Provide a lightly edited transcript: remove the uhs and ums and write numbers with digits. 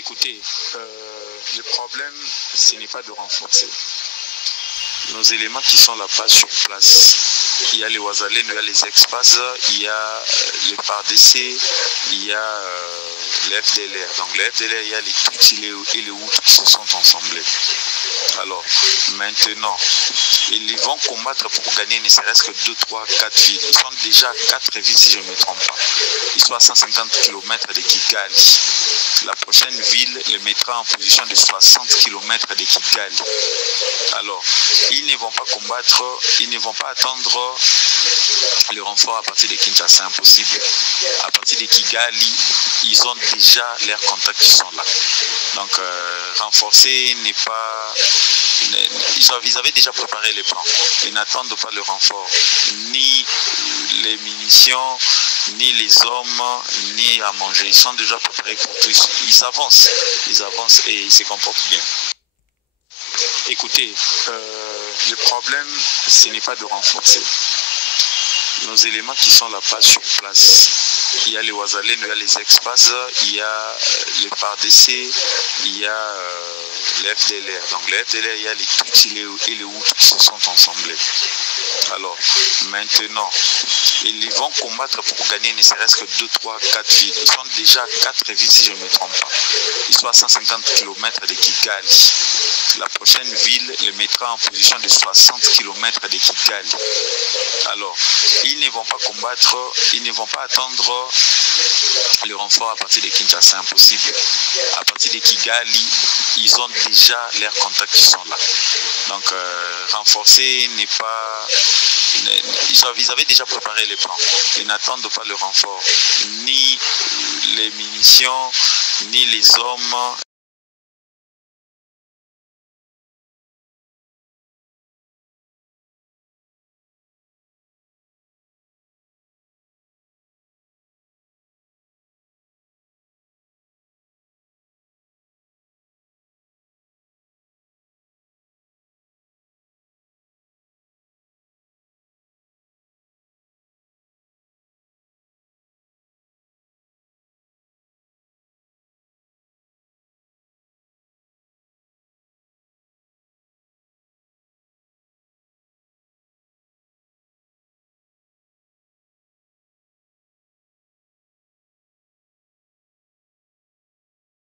Écoutez, le problème, ce n'est pas de renforcer. Nos éléments qui sont là-bas sur place, il y a les Wazalènes, il y a les Expas, il y a les FARDC, il y a les FDLR. Donc les FDLR, il y a les Tutsis et les Hutus qui se sont ensemblés. Alors, maintenant, ils vont combattre pour gagner ne serait-ce que 2, 3, 4 villes. Ils sont déjà à 4 villes si je ne me trompe pas. Ils sont à 150 km de Kigali. La prochaine ville les mettra en position de 60 km de Kigali. Alors, ils ne vont pas combattre, ils ne vont pas attendre le renfort à partir de Kinshasa, c'est impossible. À partir de Kigali, ils ont déjà leurs contacts qui sont là. Donc, renforcer n'est pas... Ils avaient déjà préparé les plans. Ils n'attendent pas le renfort, ni les munitions, ni les hommes, ni à manger. Ils sont déjà préparés pour tout. Ils avancent et ils se comportent bien. Écoutez, le problème, ce n'est pas de renforcer. Nos éléments qui sont là-bas sur place, il y a les Wazalènes, il y a les Expas, il y a les FARDC, il y a les FDLR. Donc les FDLR, il y a les Tutsis et les Hutus qui se sont ensemblés. Alors, maintenant, ils vont combattre pour gagner ne serait-ce que 2, 3, 4 villes. Ils sont déjà à 4 villes si je ne me trompe pas. Ils sont à 150 km de Kigali. La prochaine ville les mettra en position de 60 km de Kigali. Alors, ils ne vont pas combattre, ils ne vont pas attendre le renfort à partir de Kinshasa, c'est impossible. À partir de Kigali, ils ont déjà leurs contacts qui sont là. Donc, renforcer n'est pas... Ils avaient déjà préparé les plans. Ils n'attendent pas le renfort, ni les munitions, ni les hommes.